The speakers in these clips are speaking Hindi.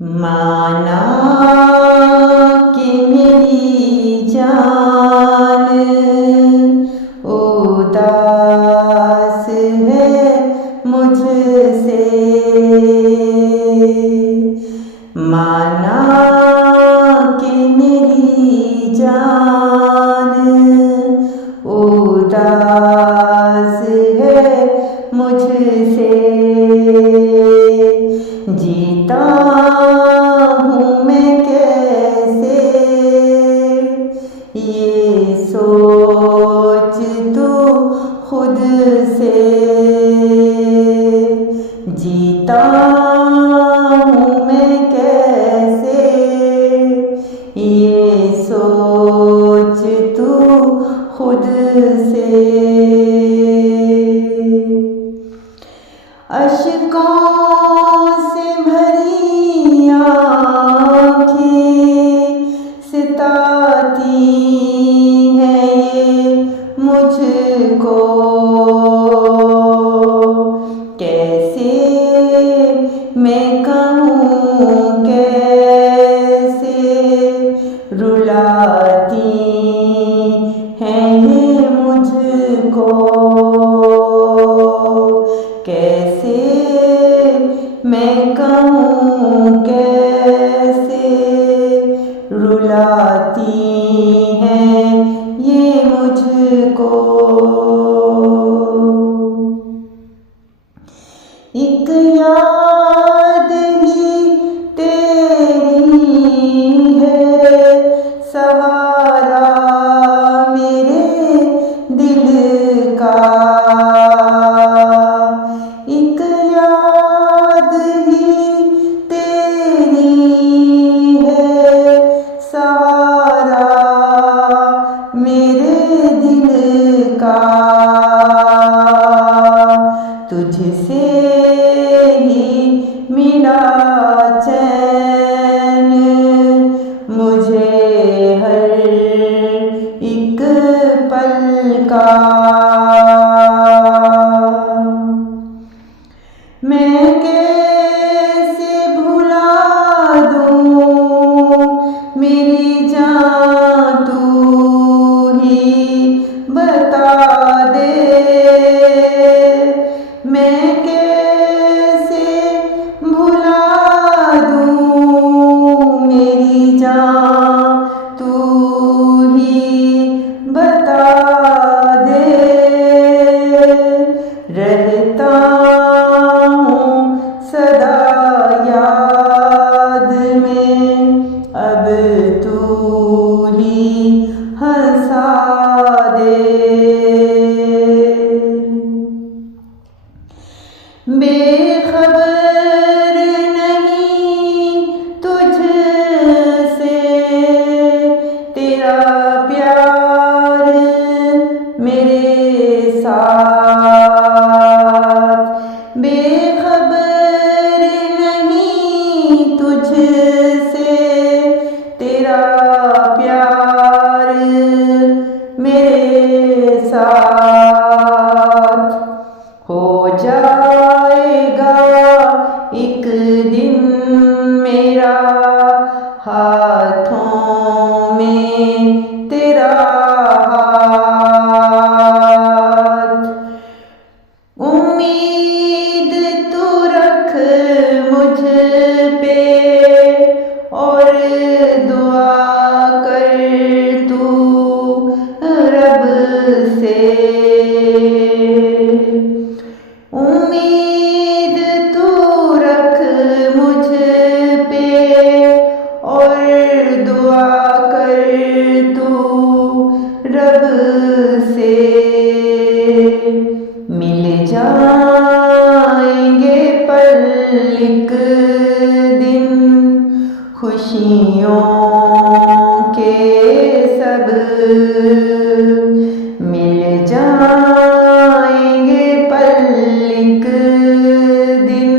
माना कि मेरी जान उदास है मुझसे, माना कि मेरी जान उदास है मुझसे। जीता हूँ मैं कैसे ये सोच तू खुद से, जीता हूँ मैं कैसे ये सोच तू खुद से। अश्कों से भरी आँखें सिताती हैं ये मुझको, कैसे मैं कहूँ कैसे रुलाती हैं ये मुझको, कैसे मैं कहूँ कैसे रुलाती हैं ये मुझको। एक याद ही तेरी है सहारा मेरे दिल का, एक याद ही तेरी है सहारा मेरे दिल का। तुझसे ही मिला चैन मुझे हर एक पल का, मैं कैसे भुला दूँ मेरी जान तू ही बता दे, मैं कैसे भुला दूँ मेरी जान तू ही बता दे। रहता सदा याद में अब तू ही हंसा दे। बेखबर नहीं तुझसे तेरा प्यार मेरे साथ, बेखबर नहीं तुझसे तेरा प्यार मेरे साथ। हो जाएगा एक दिन मेरा हाथों में तेरा हाथ, उम्मीद तू रख मुझ पे और दुआ कर तू रब से, उम्मीद तू रख मुझ पे और दुआ कर तू रब से। मिल जाएंगे पल एक दिन खुशियों के सब, मिल जाएंगे पल एक दिन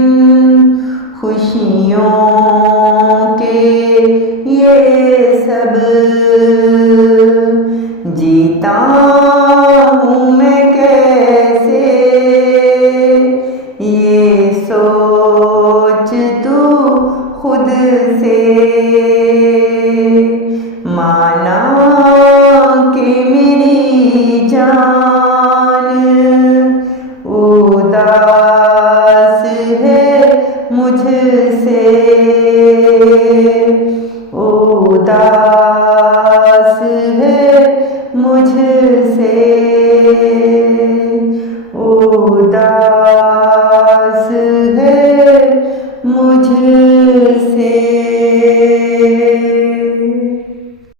खुशियों के ये सब। जीता हूँ मैं कैसे ये सोच तू खुद से। माना कि मेरी जान उदास है मुझसे, उदास है मुझसे, उदास